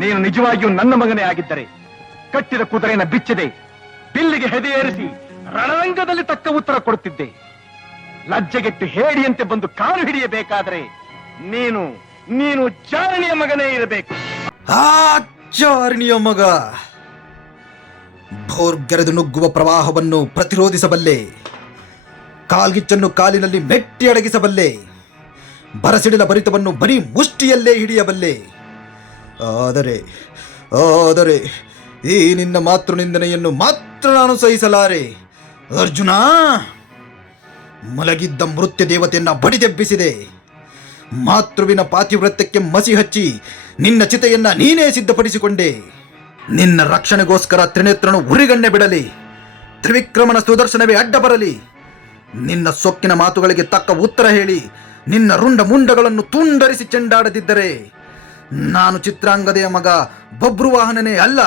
ನೀನು ನಿಜವಾಗಿಯೂ ನನ್ನ ಮಗನೇ ಆಗಿದ್ದರೆ ಕಟ್ಟಿದ ಕುದುರೆನ ಬಿಚ್ಚದೆ ಬಿಲ್ಲಿಗೆ ಹೆದೆಯೇರಿಸಿ ರಣರಂಗದಲ್ಲಿ ತಕ್ಕ ಉತ್ತರ ಕೊಡುತ್ತಿದ್ದೆ. ಲಜ್ಜೆಗೆಟ್ಟು ಹೇಡಿಯಂತೆ ಬಂದು ಕಾಲು ಹಿಡಿಯಬೇಕಾದರೆ ನೀನು ನೀನು ಚಾರಣಿಯ ಮಗನೇ ಇರಬೇಕು. ಚಾರಣಿಯ ಮಗ, ಭೋರ್ಗರೆದು ನುಗ್ಗುವ ಪ್ರವಾಹವನ್ನು ಪ್ರತಿರೋಧಿಸಬಲ್ಲೆ, ಕಾಲ್ಗಿಚ್ಚನ್ನು ಕಾಲಿನಲ್ಲಿ ಮೆಟ್ಟಿ ಅಡಗಿಸಬಲ್ಲೆ, ಬರಸಿಡಿಲ ಭರಿತವನ್ನು ಬರೀ ಮುಷ್ಟಿಯಲ್ಲೇ ಹಿಡಿಯಬಲ್ಲೆ. ಆದರೆ ಆದರೆ ಈ ನಿನ್ನ ಮಾತೃನಿಂದನೆಯನ್ನು ಮಾತ್ರ ನಾನು ಸಹಿಸಲಾರೆ. ಅರ್ಜುನ, ಮಲಗಿದ್ದ ಮೃತ್ಯು ದೇವತೆಯನ್ನ ಬಡಿದೆಬ್ಬಿಸಿದೆ. ಮಾತೃವಿನ ಪಾತಿವ್ರತ್ಯಕ್ಕೆ ಮಸಿ ಹಚ್ಚಿ ನಿನ್ನ ಚಿತೆಯನ್ನ ನೀನೇ ಸಿದ್ಧಪಡಿಸಿಕೊಂಡೆ. ನಿನ್ನ ರಕ್ಷಣೆಗೋಸ್ಕರ ತ್ರಿನೇತ್ರನು ಉರಿಗಣ್ಣೆ ಬಿಡಲಿ, ತ್ರಿವಿಕ್ರಮನ ಸುದರ್ಶನವೇ ಅಡ್ಡ ಬರಲಿ. ನಿನ್ನ ಸೊಕ್ಕಿನ ಮಾತುಗಳಿಗೆ ತಕ್ಕ ಉತ್ತರ ಹೇಳಿ ನಿನ್ನ ರುಂಡ ಮುಂಡಗಳನ್ನು ತುಂಡರಿಸಿ ಚೆಂಡಾಡದಿದ್ದರೆ ನಾನು ಚಿತ್ರಾಂಗದೆಯ ಮಗ ಬಬ್ರುವಾಹನನೇ ಅಲ್ಲ.